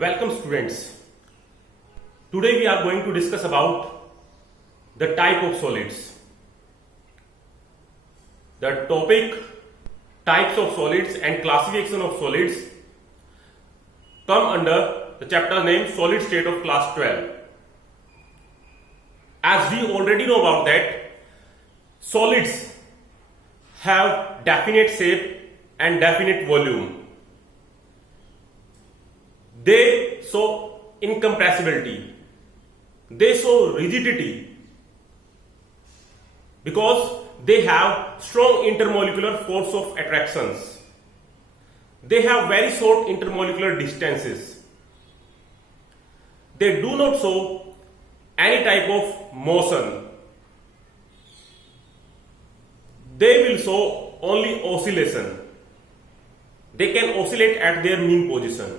Welcome students. Today we are going to discuss about the type of solids. The topic types of solids and classification of solids come under the chapter named Solid State of class 12. As we already know about that, solids have definite shape and definite volume. They show incompressibility. They show rigidity because they have strong intermolecular force of attractions. They have very short intermolecular distances. They do not show any type of motion. They will show only oscillation. They can oscillate at their mean position.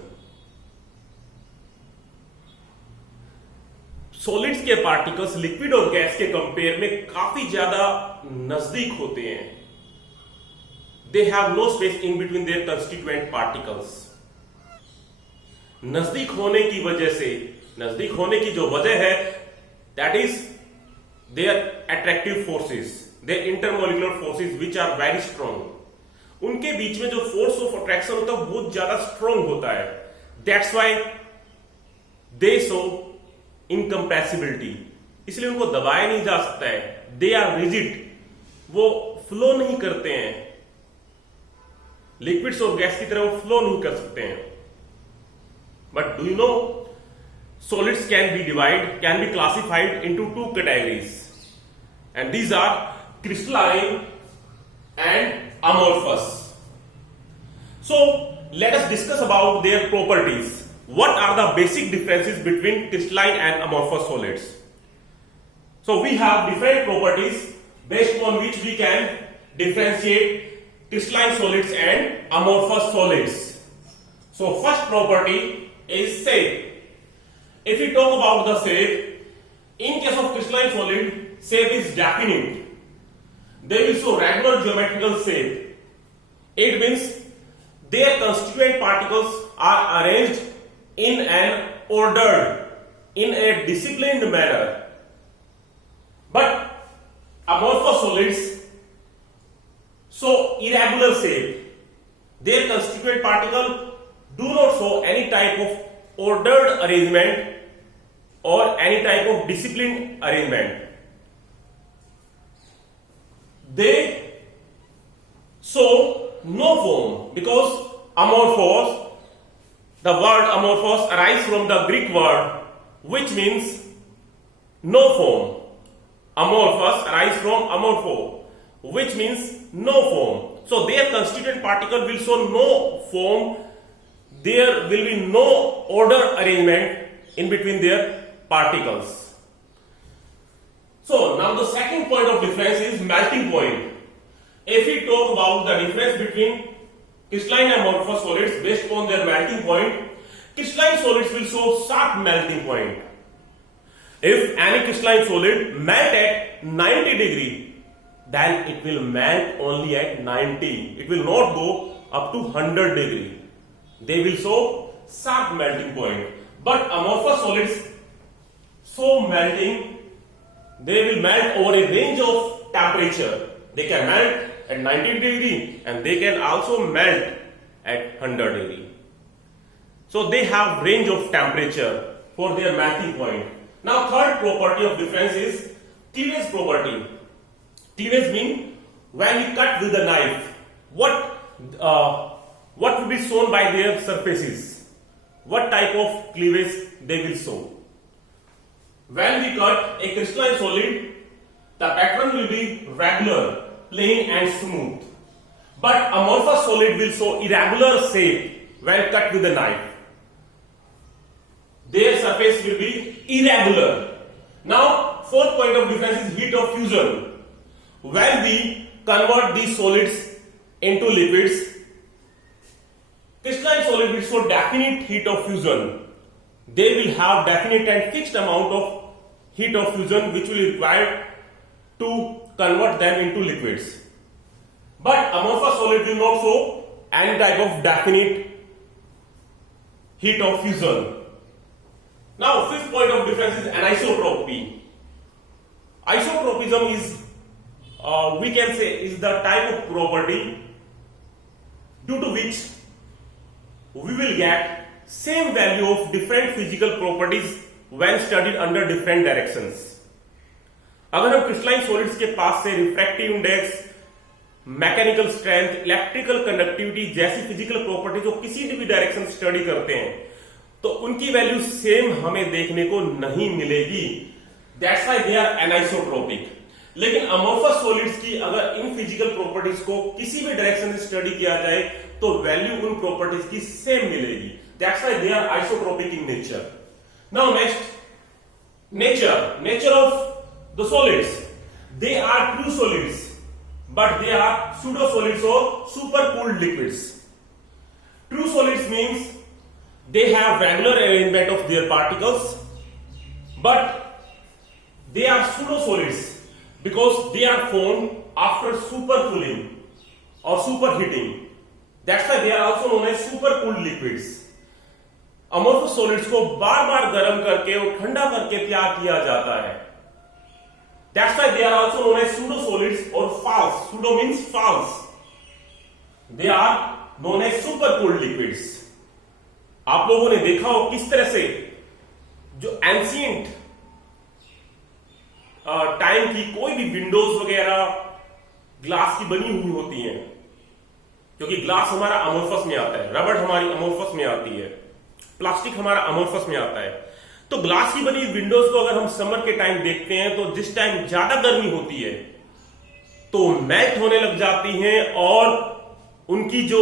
Solids के particles liquid और gas के compare में काफी ज्यादा नजदीक होते हैं. They have no space in between their constituent particles. नजदीक होने की जो वजह है that is their attractive forces, their intermolecular forces which are very strong. उनके बीच में जो फोर्स ऑफ अट्रैक्शन होता है बहुत ज्यादा स्ट्रॉन्ग होता है. That's why they show incompressibility. इसलिए उनको दबाया नहीं जा सकता है. They are rigid. वो फ्लो नहीं करते हैं. लिक्विड्स और गैस की तरह वो फ्लो नहीं कर सकते हैं. But do you know solids can be classified into two categories, and these are crystalline and amorphous. So let us discuss about their properties. What are the basic differences between crystalline and amorphous solids? So we have different properties based on which we can differentiate crystalline solids and amorphous solids. So first property is shape. If we talk about the shape, in case of crystalline solid, shape is definite. They will show regular geometrical shape. It means their constituent particles are arranged in an ordered, in a disciplined manner. But amorphous solids show irregular shape. Their constituent particle do not show any type of ordered arrangement or any type of disciplined arrangement. They show no form because amorphous, the word amorphous arises from the Greek word which means no form. Amorphous arises from amorpho which means no form. So their constituent particle will show no form. There will be no order arrangement in between their particles. So now the second point of difference is melting point. If we talk about the difference between crystalline and amorphous solids based upon their melting point, crystalline solids will show sharp melting point. If any crystalline solid melt at 90 degree, then it will melt only at 90. It will not go up to 100 degree. They will show sharp melting point. But amorphous solids show melting. They will melt over a range of temperature. They can melt at 90 degree and they can also melt at 100 degree. So they have range of temperature for their melting point. Now third property of difference is cleavage property. Cleavage means when we cut with a knife, what will be shown by their surfaces? What type of cleavage they will show? When we cut a crystalline solid, the pattern will be regular, plain and smooth. But amorphous solid will show irregular shape when cut with a knife. Their surface will be irregular. Now, fourth point of difference is heat of fusion. When we convert these solids into liquids, crystalline solid will show definite heat of fusion. They will have definite and fixed amount of heat of fusion which will be required to convert them into liquids. But amorphous solid will not show any type of definite heat of fusion. Now, fifth point of difference is anisotropy. Isotropism is, we can say, is the type of property due to which we will get same value of different physical properties when studied under different directions. अगर हम crystalline solids के पास से refractive index, mechanical strength, electrical conductivity जैसी physical property जो किसी भी direction study करते हैं तो उनकी वैल्यू सेम हमें देखने को नहीं मिलेगी. That's why they are anisotropic. लेकिन अमोर्फस सॉलिड्स की अगर इन फिजिकल प्रॉपर्टीज को किसी भी डायरेक्शन से स्टडी किया जाए तो वैल्यू उन प्रॉपर्टीज की सेम मिलेगी. That's why they are isotropic in nature. Now next, nature of the solids. They are true solids, but they are pseudo solids or supercooled liquids. True solids means they have regular arrangement of their particles, but they are pseudo solids because they are formed after supercooling or superheating. That's why they are also known as supercooled liquids. Amorphous solids को बार बार गर्म करके और ठंडा करके तैयार किया जाता है. That's why they are also known as pseudo solids or false. Pseudo means false. They are known as supercooled liquids. आप लोगों ने देखा हो किस तरह से जो एंशिएंट टाइम की कोई भी विंडोज वगैरह ग्लास की बनी हुई होती हैं, क्योंकि ग्लास हमारा अमोर्फस में आता है, रबड़ हमारी अमोर्फस में आती है, प्लास्टिक हमारा अमोर्फस में आता है. तो ग्लास की बनी विंडोज को अगर हम समर के टाइम देखते हैं तो जिस टाइम ज्यादा गर्मी होती है तो मेल्ट होने लग जाती हैं और उनकी जो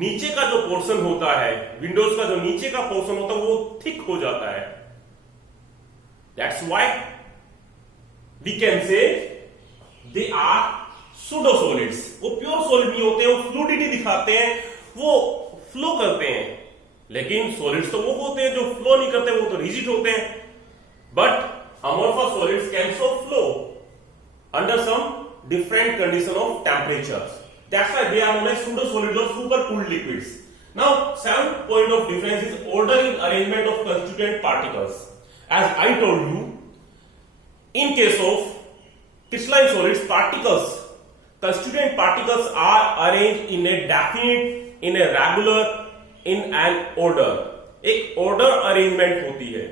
नीचे का जो पोर्शन होता है, विंडोज का जो नीचे का पोर्शन होता है वो थिक हो जाता है. That's why we can say they are pseudo solids. वो प्योर सॉलिड नहीं होते, वो फ्लूइडिटी दिखाते हैं, वो फ्लो करते हैं. लेकिन सॉलिड्स तो वो होते हैं जो फ्लो नहीं करते, वो तो रिजिड होते हैं. But amorphous solids can so flow under some different condition of temperatures. That's why they are known as pseudo solids और supercooled liquids. Now seventh point of difference is order in arrangement of constituent particles. As I told you, in case of crystalline solids, particles, constituent particles are arranged in a definite, in a regular, in an order. एक order arrangement होती है.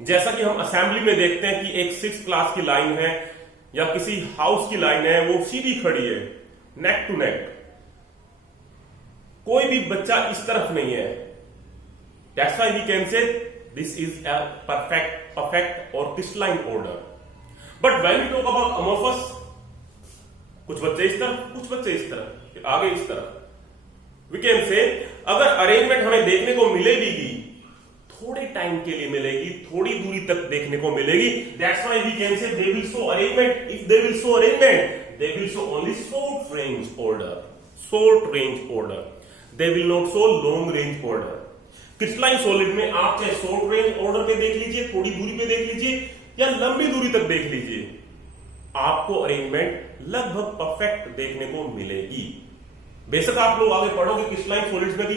जैसा कि हम assembly में देखते हैं कि एक 6th क्लास की लाइन है या किसी हाउस की लाइन है, वो सीधी खड़ी है, नेक टू नेक. कोई भी बच्चा इस तरफ नहीं है. That's why we can say this is a perfect or crystalline order. But when we talk about amorphous, कुछ बच्चे इस तरफ, कुछ बच्चे इस तरफ, आगे इस तरफ. वी कैन से अगर अरेंजमेंट हमें देखने को मिलेगी, थोड़े टाइम के लिए मिलेगी, थोड़ी दूरी तक देखने को मिलेगी. That's why we can say they will show arrangement. If they will show arrangement, they will show only short range order. Short range order, they will not show long range order. Crystalline solid में आप चाहे short range order पे देख लीजिए, थोड़ी दूरी पे देख लीजिए या लंबी दूरी तक देख लीजिए, आपको अरेंजमेंट लगभग परफेक्ट देखने को मिलेगी. बेशक आप लोग आगे पढ़ोगे क्रिस्टलाइन सॉलिड्स में भी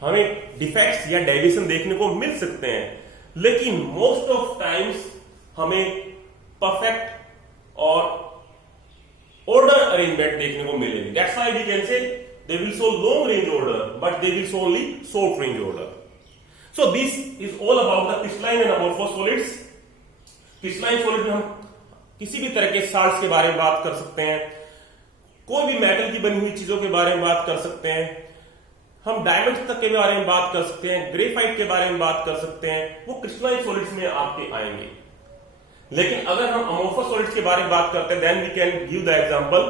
हमें डिफेक्ट्स या डेविएशन देखने को मिल सकते हैं, लेकिन मोस्ट ऑफ टाइम्स हमें परफेक्ट और ऑर्डर अरेंजमेंट देखने को मिलेगी. That's why we can say they will show long range order but they will show only short range order. So this is all about the crystalline and amorphous solids. Crystalline solid में हम किसी भी तरह के salts के बारे में बात कर सकते हैं, कोई भी मेटल की बनी हुई चीजों के बारे में बात कर सकते हैं, हम डायमंड तक के बारे में बात कर सकते हैं, ग्रेफाइट के बारे में बात कर सकते हैं. वो क्रिस्टलाइन सॉलिड्स में आपके आएंगे. लेकिन अगर हम अमोर्फस सॉलिड्स के बारे में बात करते हैं, then we can give the example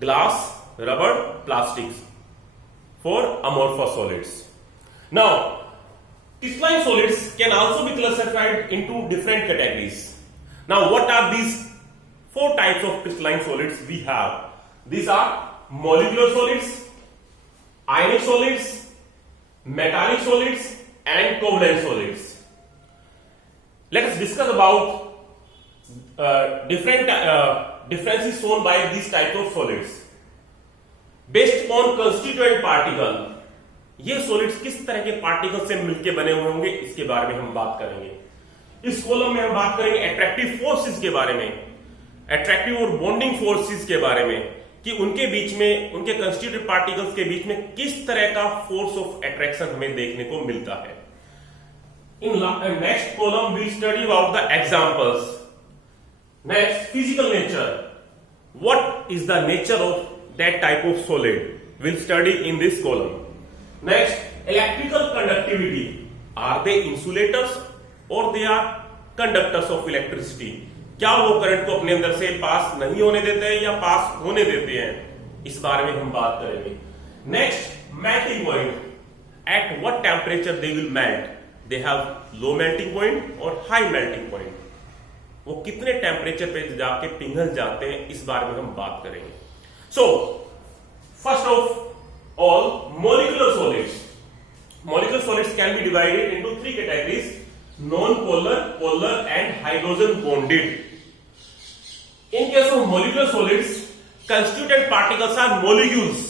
glass, rubber, plastics for amorphous solids. Now crystalline solids can also be classified into different categories. Now, what are these 4 types of crystalline solids we have? These are molecular solids, ionic solids, metallic solids, and covalent solids. Let us discuss about different differences shown by these types of solids. Based upon constituent particle, ये solids किस तरह के particle से मिलकर बने हुए होंगे, इसके बारे में हम बात करेंगे। इस कॉलम में हम बात करेंगे अट्रैक्टिव फोर्सेस के बारे में, अट्रैक्टिव और बॉन्डिंग फोर्सेस के बारे में, कि उनके बीच में, उनके कंस्टिट्यूटिव पार्टिकल्स के बीच में किस तरह का फोर्स ऑफ अट्रैक्शन हमें देखने को मिलता है। In next column we study about the examples. Next, physical nature, what is the nature of that type of solid, we'll study in this column. Next, electrical conductivity, are they insulators or they are conductors of electricity? क्या वो current को अपने अंदर से पास नहीं होने देते हैं या पास होने देते हैं, इस बारे में हम बात करेंगे। Next, melting point, at what temperature they will melt, they have low melting point और हाई मेल्टिंग पॉइंट, वो कितने टेम्परेचर पे जाके पिघल जाते हैं, इस बारे में हम बात करेंगे। सो first of all, molecular solids. Molecular solids can be divided into three categories: non-polar, polar and hydrogen bonded. In case of molecular solids, constituent particles are molecules.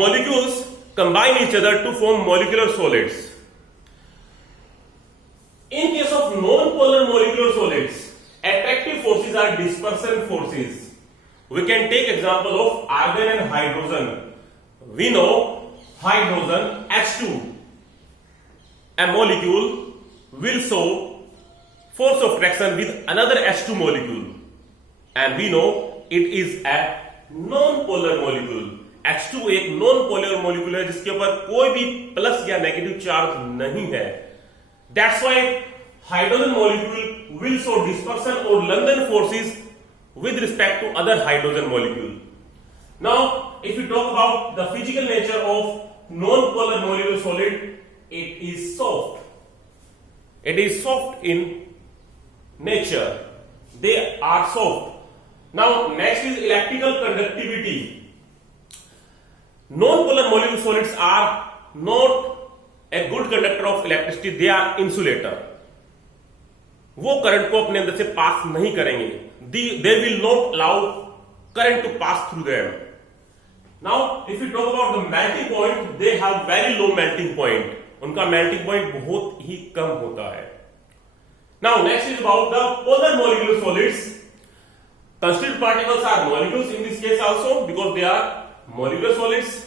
Molecules combine each other to form molecular solids. In case of non-polar molecular solids, attractive forces are dispersion forces. We can take example of argon and hydrogen. We know hydrogen H2, a molecule will show force of attraction with another H2 molecule, and we know it is a non-polar molecule. H2 एक non-polar molecule है जिसके ऊपर कोई भी plus या negative charge नहीं है. That's why hydrogen molecule will show dispersion or London forces with respect to other hydrogen molecule. Now, if we talk about the physical nature of non-polar molecular solid, it is soft. It is soft in nature. They are soft. Now, next is electrical conductivity. Non-polar molecular solids are not a good conductor of electricity. They are insulator. वो current को अपने अंदर से पास नहीं करेंगे. They will not allow current to pass through them. Now, if you talk about the melting point, they have very low melting point. उनका melting point बहुत ही कम होता है. Now, next is about the polar molecular solids. Constituent particles are molecules in this case also because they are molecular solids.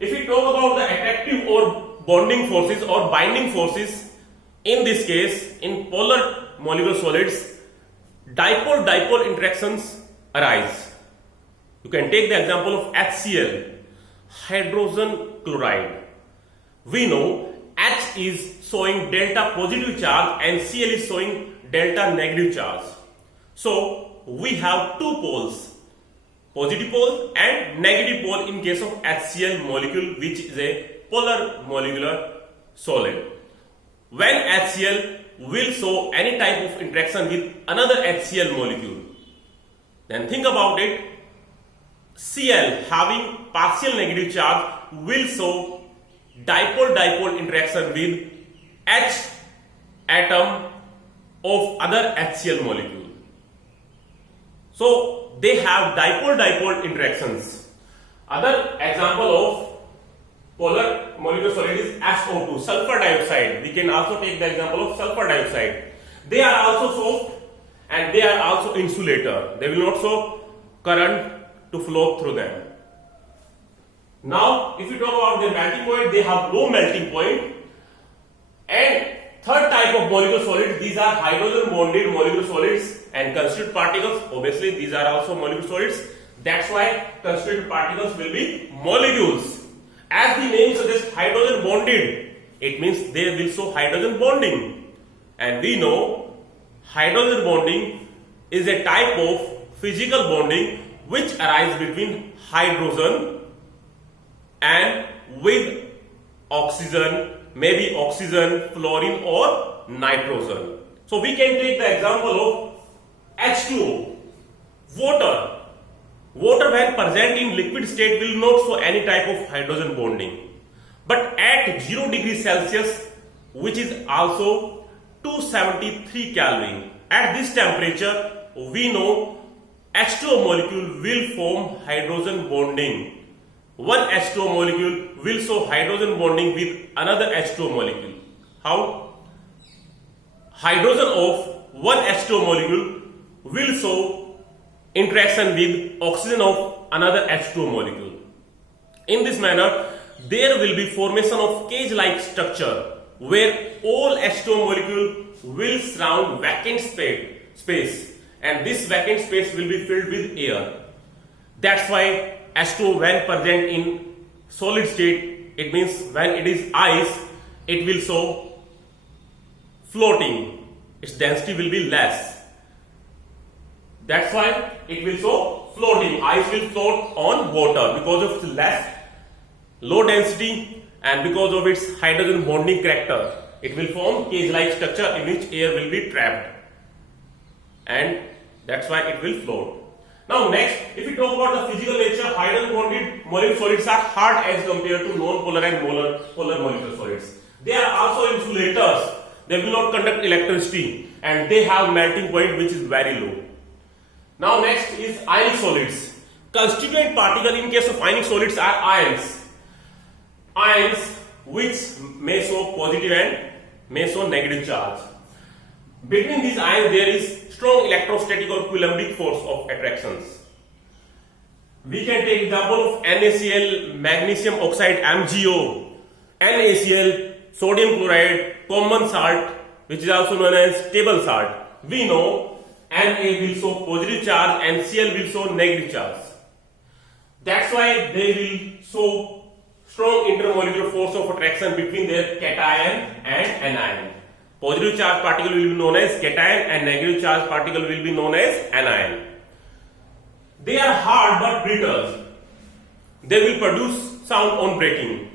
If we talk about the attractive or bonding forces or binding forces, in this case, in polar molecular solids, dipole-dipole interactions arise. You can take the example of HCl, hydrogen chloride. We know H is showing delta positive charge and Cl is showing delta negative charge. So, we have two poles, positive pole and negative pole in case of HCl molecule, which is a polar molecular solid. When HCl will show any type of interaction with another HCl molecule, then think about it. Cl having partial negative charge will show dipole-dipole interaction with H atom of other HCl molecule. So they have dipole-dipole interactions. Other example of polar molecular solid is SO2, sulfur dioxide. We can also take the example of sulfur dioxide. They are also soft and they are also insulator. They will not show current to flow through them. Now, if you talk about their melting point, they have low melting point. And third type of molecular solids, these are hydrogen bonded molecular solids and constituent particles. Obviously, these are also molecular solids. That's why constituent particles will be molecules. As the name suggests, hydrogen bonded, it means they will show hydrogen bonding. And we know hydrogen bonding is a type of physical bonding which arises between hydrogen and with oxygen, maybe oxygen, fluorine or nitrogen. So we can take the example of H2O, water. Water when present in liquid state will not show any type of hydrogen bonding. But at 0 degrees Celsius, which is also 273 Kelvin, at this temperature, we know H2O molecule will form hydrogen bonding one H2O molecule will show hydrogen bonding with another H2O molecule. How? Hydrogen of one H2O molecule will show interaction with oxygen of another H2O molecule. In this manner, there will be formation of cage-like structure where all H2O molecule will surround vacant space, and this vacant space will be filled with air. That's why H2O, when present in solid state, it means when it is ice, it will show floating. Its density will be less. That's why it will show floating. Ice will float on water because of its low density and because of its hydrogen bonding character. It will form cage-like structure in which air will be trapped, and that's why it will float. Now next, if we talk about the physical nature, hydrogen bonded molecular solids are hard as compared to non-polar and polar molecular solids. They are also insulators. They will not conduct electricity, and they have melting point which is very low. Now next is ionic solids. Constituent particle in case of ionic solids are ions. Ions which may show positive and may show negative charge. Between these ions there is strong electrostatic or Coulombic force of attractions. We can take example of NaCl, magnesium oxide MgO, NaCl, sodium chloride, common salt, which is also known as table salt. We know Na will show positive charge and Cl will show negative charge. That's why they will show strong intermolecular force of attraction between their cation and anion. Positive charge particle will be known as cation and negative charge particle will be known as anion. They are hard but brittle. They will produce sound on breaking.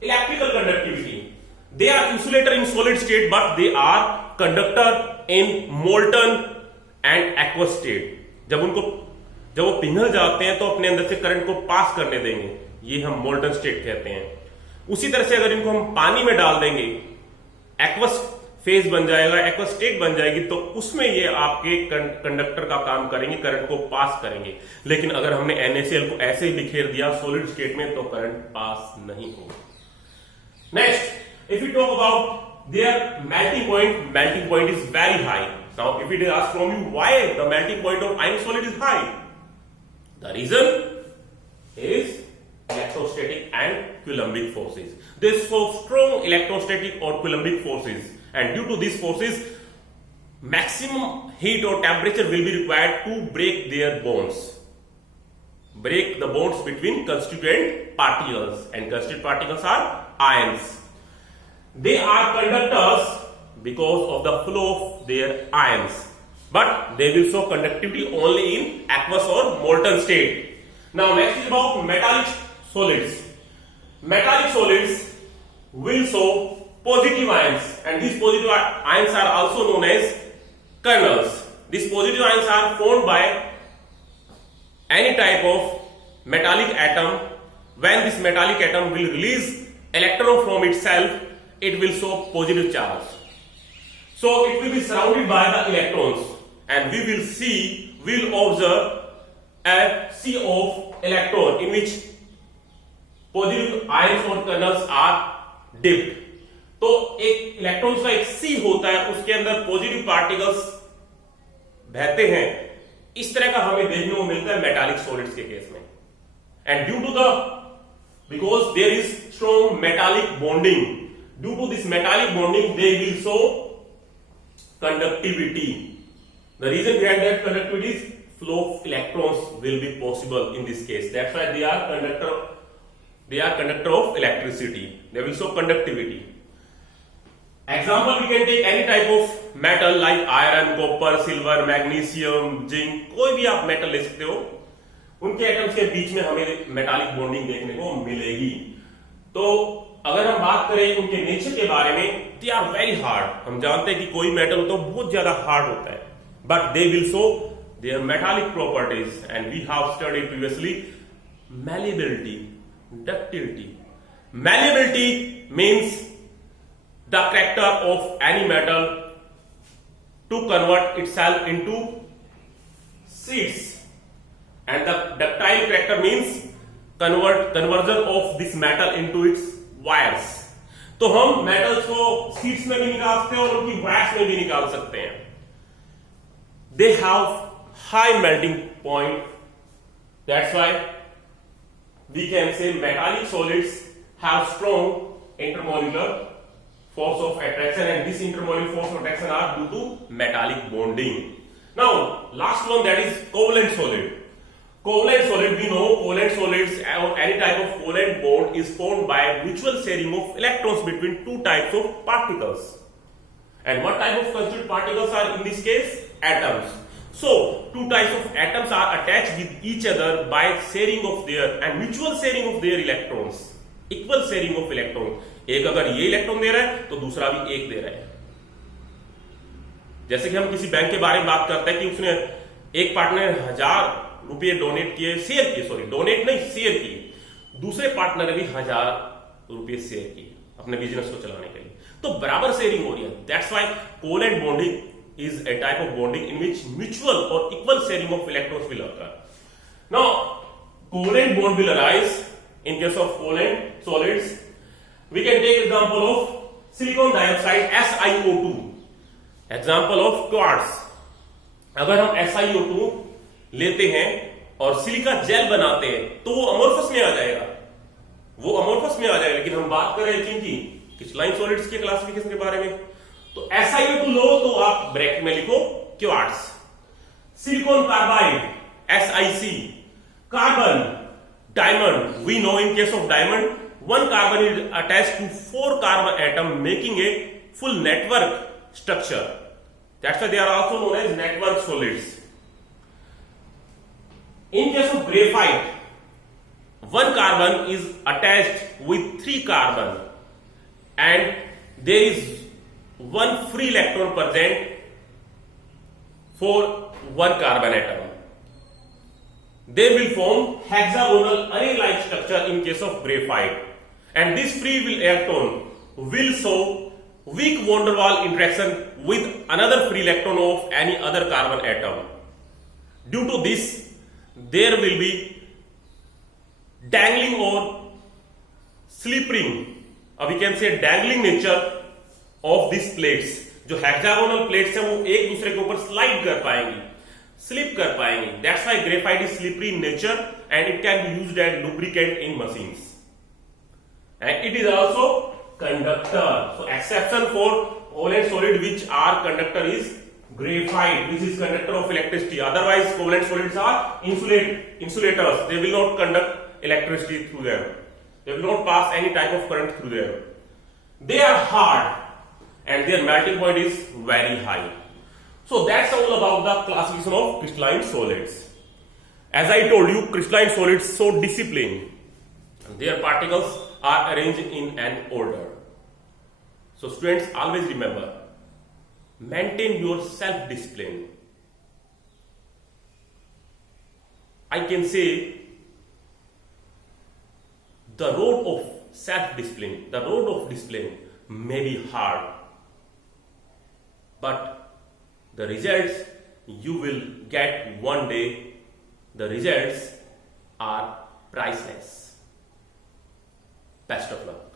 Electrical conductivity. They are insulator in solid state but they are conductor in molten and aqueous state. जब वो पिघल जाते हैं तो अपने अंदर से current को पास करने देंगे, ये हम मोल्टन स्टेट कहते हैं। उसी तरह से अगर इनको हम पानी में डाल देंगे, एक्वस फेज बन जाएगा, एक्वस स्टेट बन जाएगी, तो उसमें ये आपके कंडक्टर का काम करेंगे, करंट को पास करेंगे। लेकिन अगर हमने NaCl को ऐसे ही बिखेर दिया सॉलिड स्टेट में तो करंट पास नहीं होगा। Next, if you talk about their melting point is very high. Now if it is asked from you why the melting point of ionic solid is high, the reason is electrostatic and Coulombic forces. They show strong electrostatic or Coulombic forces, and due to these forces, maximum heat or temperature will be required to break their bonds. Break the bonds between constituent particles, and constituent particles are ions. They are conductors because of the flow of their ions, but they will show conductivity only in aqueous or molten state. Now next is about metallic solids. Metallic solids will show positive ions, and these positive ions are also known as kernels. These positive ions are formed by any type of metallic atom. When this metallic atom will release electron from itself, it will show positive charge. So it will be surrounded by the electrons, and we will observe a sea of electron in which positive ions और kernels are dipped. तो एक electrons का एक सी होता है, उसके अंदर positive particles बहते हैं। इस तरह का हमें देखने को मिलता है मेटालिक सॉलिड्स के केस में। And due to the because there is strong metallic bonding, due to this metallic bonding they will show conductivity. The reason behind that conductivity is flow of electrons will be possible in this case. That's why they are conductor of electricity. They will show conductivity. Example, we can take any type of metal like iron, copper, silver, magnesium, zinc. कोई भी आप metal ले सकते हो, उनके atoms के बीच में हमें मेटालिक बॉन्डिंग देखने को मिलेगी। तो अगर हम बात करें उनके नेचर के बारे में, दे आर वेरी हार्ड। हम जानते हैं कि कोई मेटल होता है बहुत ज्यादा हार्ड होता है, but they will show their metallic properties, and we have studied previously malleability, ductility. Malleability means the character of any metal to convert itself into sheets, and the ductile character means conversion of this metal into its wires. तो हम metals को sheets में भी निकाल सकते हैं और उनकी वायर्स में भी निकाल सकते हैं। They have high melting point, that's why we can say metallic solids have strong intermolecular force of attraction, and this intermolecular force of attraction are due to metallic bonding. Now last one, that is covalent solid. Covalent solid, we know covalent solids or any type of covalent bond is formed by mutual sharing of electrons between two types of particles. And what type of constituent particles are in this case? Atoms. So two types of atoms are attached with each other by sharing of their and mutual sharing of their electrons, equal sharing of electrons. एक अगर ये electron दे रहा है तो दूसरा भी एक दे रहा है। जैसे कि हम किसी बैंक के बारे में बात करते हैं कि उसने एक पार्टनर ने 1000 रुपये डोनेट किए, शेयर किए, सॉरी डोनेट नहीं शेयर किए, दूसरे पार्टनर ने भी 1000 रुपये शेयर किए अपने बिजनेस को चलाने के लिए, तो बराबर शेयरिंग हो रही है। That's why covalent bonding is a type of bonding in which mutual और equal sharing of electrons will occur. Now covalent bond will arise in case of covalent solids. We can take example of silicon dioxide SiO2, example of quartz. अगर हम SiO2 लेते हैं और silica gel बनाते हैं तो वो अमोर्फस में आ जाएगा, वो अमोर्फस में आ जाएगा। लेकिन हम बात कर रहे हैं कि क्रिस्टलाइन सॉलिड्स के क्लासिफिकेशन के बारे में, तो SiO2 लो तो आप ब्रैकेट में लिखो quartz. Silicon carbide SiC, carbon diamond, we know in case of diamond one carbon is attached to 4 carbon atom making a full network structure. That's why they are also known as network solids. In case of graphite, 1 carbon is attached with 3 carbon and there is 1 free electron present for 1 carbon atom. They will form hexagonal array-like structure in case of graphite. And this free electron will show weak van der Waals interaction with another free electron of any other carbon atom. Due to this, there will be dangling or slipping, or we can say dangling nature of these plates. जो hexagonal plates हैं वो एक दूसरे के ऊपर slide कर पाएंगी, slip कर पाएंगी. That's why graphite is slippery in nature and it can be used as lubricant in machines. And it is also conductor. So exception for covalent solid which are conductor is graphite, which is conductor of electricity. Otherwise covalent solids are insulators. They will not conduct electricity through them. They will not pass any type of current through them. They are hard and their melting point is very high. So that's all about the classification of crystalline solids. As I told you, crystalline solids show discipline. Their particles are arranged in an order. So students, always remember, maintain your self-discipline. I can say the road of self-discipline, the road of discipline may be hard, but the results you will get one day, the results are priceless. Best of luck.